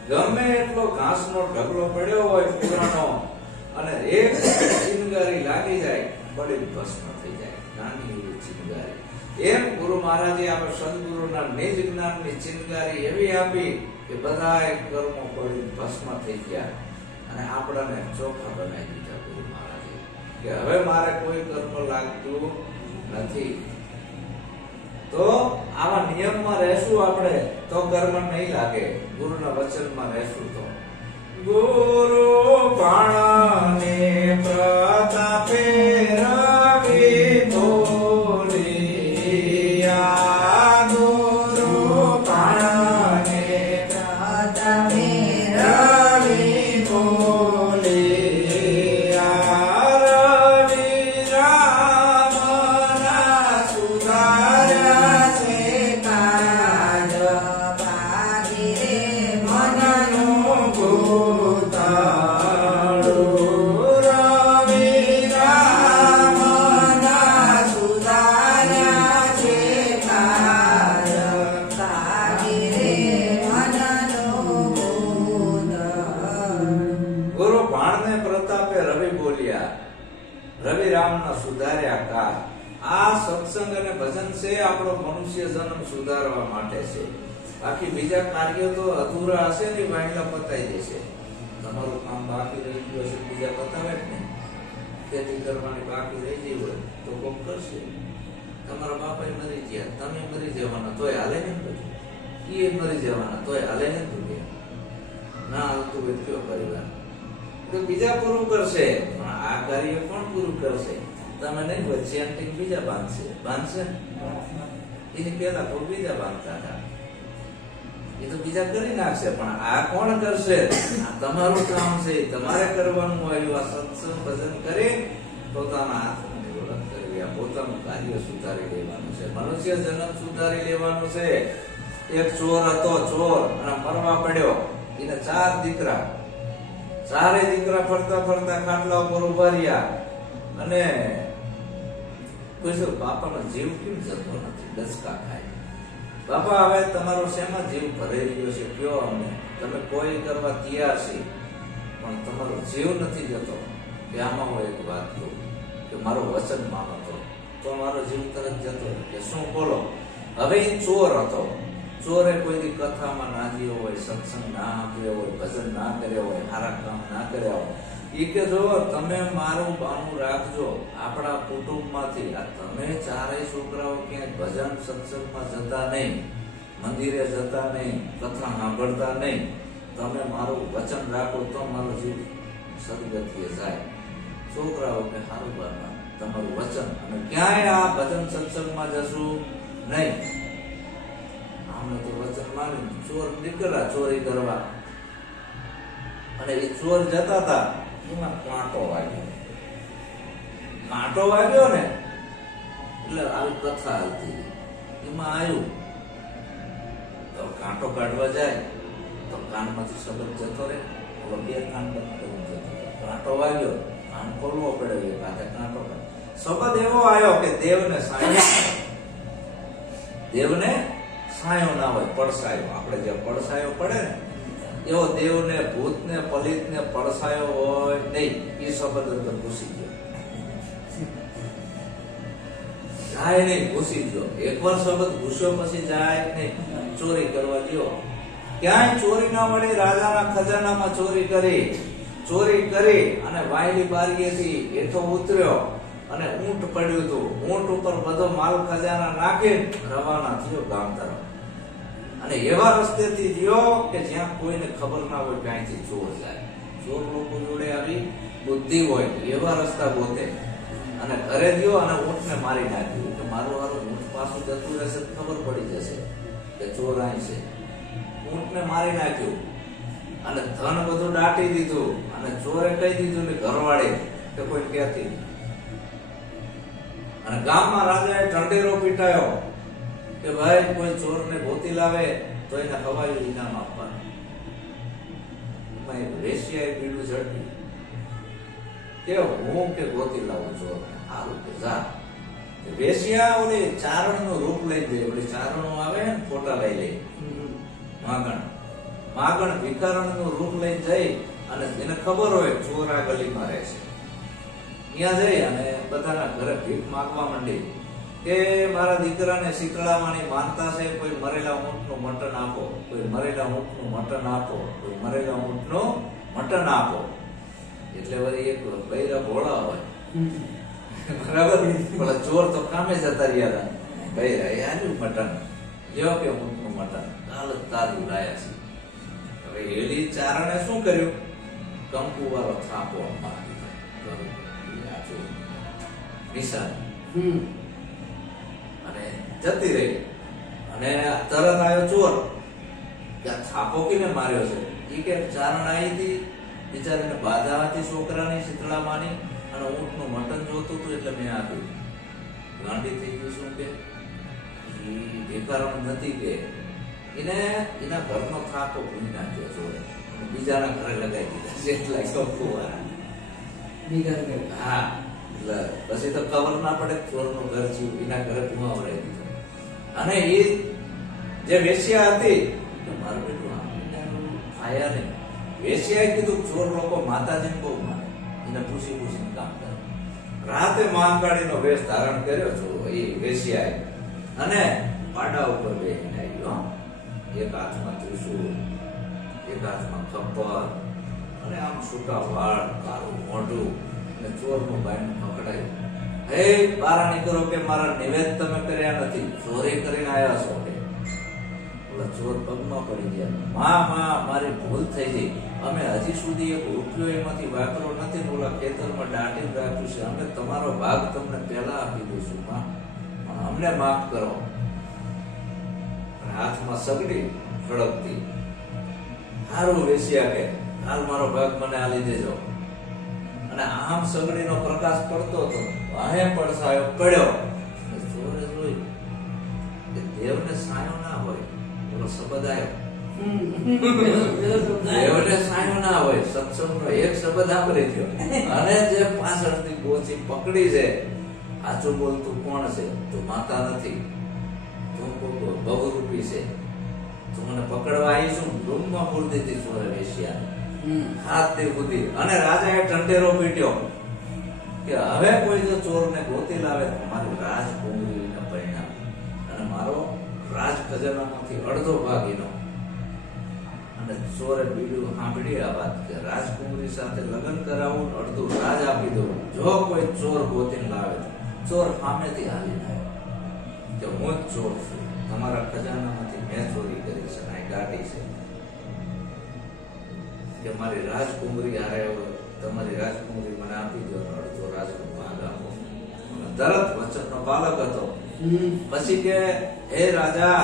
ગમે એટલો ઘાસનો ઢગલો પડ્યો હોય પુરાણો, અને એક ચિનગારી લાગી જાય બળી ભસ્મ થઈ જાય. નાની એવી ચિનગારી. એમ ગુરુ મહારાજે આપણે સદગુરુના નિજ જ્ઞાનની ચિનગારી એવી આપી કે બધાય કર્મો બળી ભસ્મ થઈ ગયા અને આપણાને ચોખ્ખા બનાવી દીધા ગુરુ મહારાજે કે હવે મારે કોઈ કર્મ લાગતું નથી. તો આવા નિયમમાં રહેશું આપણે તો કર્મ નહીં લાગે. ગુરુના વચનમાં રહેશું તો. ગુરુ પાણને પ્રતાપે રવિ બોલિયા. ગુરુ પાણને પ્રતાપે રવિ બોલિયા. રવિ રામના સુધાર્યા છે કાજ ભાગી મનનું ગોતાળું. રવિ રામના સુધાર્યા છે કાજ ભાગી મનનું ગોતાળું. ગુરુ ભાણને પ્રતાપે રવિ બોલ્યા, રવિ રામના સુધાર્યા કાર. આ સત્સંગ અને ભજન છે આપણો મનુષ્ય જન્મ સુધારવા માટે છે. બાકી બીજા કાર્યો તો અધૂરા હશે ને વાયલા પતાઈ દેશે. તમારું કામ બાકી રહી ગયું હશે બીજા પતાવે જ નહીં. ખેતી કરવાની બાકી રહી ગઈ હોય તો કોક કરશે. તમારા બાપા મરી ગયા, તમે મરી જવાના તોય હાલે ને બધું. એ મરી જવાના તોય હાલે ને દુનિયા. ના હાલતું હોય કયો પરિવાર તો બીજા પૂરું કરશે. પણ આ કાર્ય કોણ પૂરું કરશે? તમે નહીં હોય ચેન્ટિંગ બીજા બાંધશે એની પેલા કોઈ બીજા બાંધતા હતા. એ તો બીજા કરી નાખશે. પણ આ કોણ કરશે? આ તમારું કામ છે, તમારે કરવાનું હોય. આ સત્સંગ ભજન કરી પોતાના આત્માની ઓળખ કરવી, આ પોતાનું કાર્ય સુધારી લેવાનું છે. મનુષ્ય જન્મ સુધારી લેવાનું છે. એક ચોર હતો, ચોર અને મરવા પડ્યો. એને 4 દીકરા. 4 દીકરા ફરતા ફરતા ખાટલા ઉપર ઉભા રહ્યા અને પૂછ્યું, બાપાનો જીવ કેમ જતો નથી? ડસકા ખાય. બાપા હવે તમારો શેમાં જીવ ભરાઈ રહ્યો છે કયો અમને? તમે કોઈ કરવા તૈયાર છે પણ તમારો જીવ નથી જતો. કે આમાં હું એક વાત કહું કે મારો વચન માનો તો મારો જીવ તરત જતો. કે શું બોલો? હવે એ ચોર હતો. ચોરે કોઈ કથામાં ના ગયો હોય, સત્સંગ ના આપ્યો હોય, ભજન ના કર્યો હોય, સારા કામ ના કર્યા હોય. એ કે જો તમે મારું બાનું રાખજો આપણા કુટુંબમાંથી. આ તમે 4 છોકરાઓ ક્યાંય ભજન સત્સંગમાં જતા નહીં, મંદિરે જતા નહીં, કથા સાંભળતા નહીં. તમે મારું વચન રાખો તો મારો જીવ સદગતિએ જાય. છોકરાઓ કે સારું બાપા તમારું વચન. અને ક્યાંય આ ભજન સત્સંગમાં જશું નહીં. આમને તો વચન માન્યું. ચોર નીકળ્યા ચોરી કરવા અને એ ચોર જતા હતા. એમાં કાંટો વાગ્યો ને એટલે આવી કથા હાલતી. એમાં આવ્યું તો કાંટો કાઢવા જાય તો કાનમાંથી શબ્દ જતો રહે. 2 કાન બંધ કરી જતો. કાંટો વાગ્યો, કાન ખોલવો પડે. એ પાસે કાંટો શબ્દ એવો આવ્યો કે દેવને સાયો ના હોય, પડસાયો. આપણે જે પડસાયો પડે ને એવો દેવને, ભૂતને, પલિતને પડસાયો હોય નહીં. એ શબ્દ અંદર ઘૂસી ગયો. જાય નહીં, ઘૂસી ગયો. એકવાર શબ્દ ઘૂસ્યો પછી જાય નહીં. ચોરી કરવા ગયો. ક્યાંય ચોરી ના મળી. રાજાના ખજાનામાં ચોરી કરી અને વાયલી બારીએથી હેઠો ઉતર્યો અને ઊંટ પડ્યું હતું. ઊંટ ઉપર બધો માલ ખજાના નાખી રવાના થયો ગામ તરફ. અને એવા રસ્તેથી ગયો કે જ્યાં કોઈને ખબર ના હોય કે અહીંથી ચોર જાય. ચોર લોકો જોડે આવી બુદ્ધિ હોય એવા રસ્તા ગોતે. અને ઘરે ગયો અને ઊંટને મારી નાખ્યું કે મારું ઊંટ પાછું જતું રહેશે ખબર પડી જશે કે ચોર અહીં છે. ઊંટને મારી નાખ્યું અને ધન બધું દાટી દીધું. અને ચોરે કહી દીધું ને ઘરવાળે કે કોઈ ક્યાંથી. અને ગામમાં રાજાએ ઢંઢેરો પીટાયો કે ભાઈ કોઈ ચોરને ગોતી લાવે તો એને હવાયું ઇનામ આપવાનું. એમાં વેશ્યાએ બીડું ઝડપ્યું કે હું કે ગોતી લાવું છું, સારું કે જા. વેશ્યા ઓલી ચારણ નું રૂપ લઈ દે, ઓલી ચારણો આવે ને ફોટા લઈ લે, માગણ ભિખારણ નું રૂપ લઈ જઈ અને એને ખબર હોય ચોર આ ગલીમાં રહે છે, ત્યાં જઈ અને બધાના ઘરે ભીખ માંગવા માંડી કે મારા દીકરાને શીતળામાની માનતા છે, કોઈ મરેલા ઊંટનું મટન આપો, કોઈ મરેલા ઊંટનું મટન આપો, કોઈ મરેલા ઊંટનું મટન આપો. એટલે વળી એક બૈરા ભોળા હોય બરાબર, પેલા ચોર તો કામે જતા રહ્યા હતા, બૈરા એ આલ્યું મટન, લ્યો કે ઊંટનું મટન, કાલ જ તારું લાયા છે. હવે એલી ચારણે શું કર્યું, કંકુ વાળો થાપો મારી નિશાન અને જતી રહી. અને તરત આવ્યો ચોર કે થાપો કેને માર્યો છે, એ કે ચારણ આવી હતી, બિચારીને બાધા હતી છોકરાની શીતળામાની, અને ઊંટનું મટન જોતું હતું એટલે મેં આપ્યું. ગાંડી થઈ ગયું, શું કે ભિખારણ નથી કે એને એના ઘરનો થાપો ભૂલી નાખ્યો ચોરે, બીજાના ઘરે લગાવી દીધા છે. એટલા કંકુવાળા હા, એટલે પછી તો ખબર ના પડે ચોરનું ઘર થયું, એના ઘરે ધુમાવડાવી દીધો. અને એ જે વેશ્યા હતી મારું બેટું આયા ને, વેશ્યાએ કીધું ચોર લોકો માતાજીને બહુ માને, એને પૂછી પૂછીને કામ કરે. રાતે મહાકાળીનો વેશ ધારણ કર્યો છો એ વેશ્યાએ, અને પાડા ઉપર બેસીને આવ્યો. એક હાથમાં ત્રિશૂળ, એક હાથમાં ખપ્પર, અને આમ છૂટા વાળ, કાળું મોઢું, અને ચોરનું બાયણું પકડાયું. હે બારાણી કરો કે મારા નિવેદ તમે કર્યા નથી, ચોરી કરીને આવ્યા છો. ઓલા ચોર પગમાં પડી ગયા, માં મારી ભૂલ થઈ ગઈ, અમે હજી સુધી એક રૂપિયો એમાંથી વાપરો નથી, ઓલા ખેતરમાં દાટી રાખ્યું છે, અમે તમારો ભાગ તમને પહેલા આપી દઈશું, માં અમને માફ કરો. હાથમાં સગડી ખડકતી, સારું વેશ્યા કે હાલ મારો ભાગ મને આલી દેજો. અને આમ સગડીનો પ્રકાશ પડતો હતો, વાહે પડસાયો પડ્યો. ચોરે જોઈ કે દેવને સાયો ના હોય, બોલો શબ્દ આવ્યો, દેવને સાયો ના હોય, સત્સંગનો એક શબ્દ સાંભળી થયો. અને જે પાછળથી ગોચી પકડી છે, સાચું બોલતું કોણ છે, તું માતા નથી, તું બહુરૂપી છે, તું મને પકડવા આવી છું. રૂમમાં પૂરતી હતી ચોરે વેશ્યા, હાથ દે બુદ્ધિ. અને રાજાએ ઠંડેરો પીટ્યો કે હવે કોઈ જો ચોરને ગોતી લાવે તો મારી રાજકુંવરીને પરિણામ, અને મારો રાજ ખજાનામાંથી અડધો ભાગ એનો. અને ચોરે બીડું સાંભળી આ વાત કે રાજકુંવરી સાથે લગ્ન કરાવું, અડધું રાજ આપી દઉં, જો કોઈ ચોર ગોતીને લાવે. ચોર સામેથી હાલી આવ્યો કે હું જ ચોર છું, તમારા ખજાનામાંથી મેં ચોરી કરી છે, આ ગાડી છે કે મારી રાજકુંવરી હારે, તમારી રાજકુંવરી મને આપી દો, અડધો રાજનો ભાગ આપો. તરત વચનનો પાલક હતો. પછી કે હે રાજા,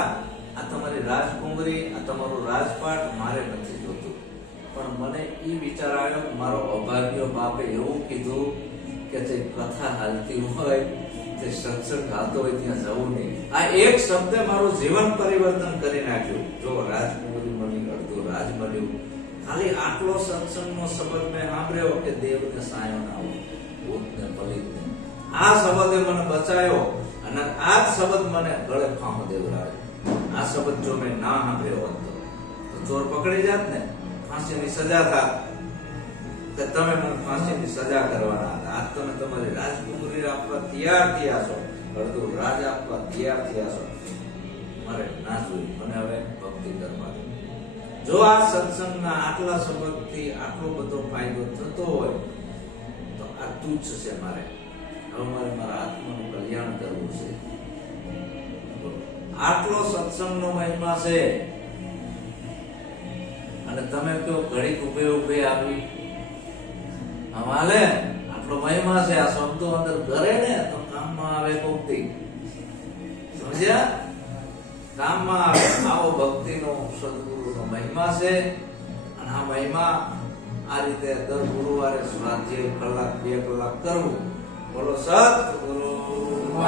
આ તમારી રાજકુંવરી, આ તમારું રાજપાટ મારે નથી જોતું, પણ મને એ વિચાર આવ્યો કે મારો અભાગ્ય બાપે એવું કીધું કે તે કથા હાલતી હોય, તે સત્સંગ હાલતો હોય ત્યાં જવું નહીં. આ એક શબ્દે મારું જીવન પરિવર્તન કરી નાખ્યું. જો રાજકુંવરી મળી, અડધું રાજ મળ્યું. ખાલી આટલો સત્સંગનો શબ્દ મેં સાંભળ્યો કે દેવને સાયો ના હોય, ભૂતને પલિતને. આ શબ્દે મને બચાયો, અને આ જ શબ્દ મને ગળે ફાંસો દેવડાવ્યો. આ શબ્દ જો મેં ના સાંભળ્યો હોત તો ચોર પકડી જાત ને, ફાંસીની સજા થાત, કે તમે મને ફાંસીની સજા કરવાના હતા. આજ તમે તમારી રાજકુમારી આપવા તૈયાર થયા છો, અડધું રાજ આપવા તૈયાર થયા છો. મારે ના જોયું, મને હવે ભક્તિ કરવા. જો આ સત્સંગના આટલા શબ્દથી આટલો બધો ફાયદો થતો હોય તો આ તુચ્છ છે. મારે હવે મારા આત્માનું કલ્યાણ કરવું છે. આટલો સત્સંગનો મહિમા છે, અને તમે કહો ઘડીક ઉભે ઉભે આવી હાલે, આટલો મહિમા છે. આ શબ્દો અંદર ઘરે ને તો કામમાં આવે. કોકથી સમજ્યા? કામમાં આવે. આવો ભક્તિનો સદગુરુનો મહિમા છે. અને આ મહિમા આ રીતે દર ગુરુવારે સ્વાધ્યાય કલાક 2 કલાક કરવું. બોલો સતગુરુ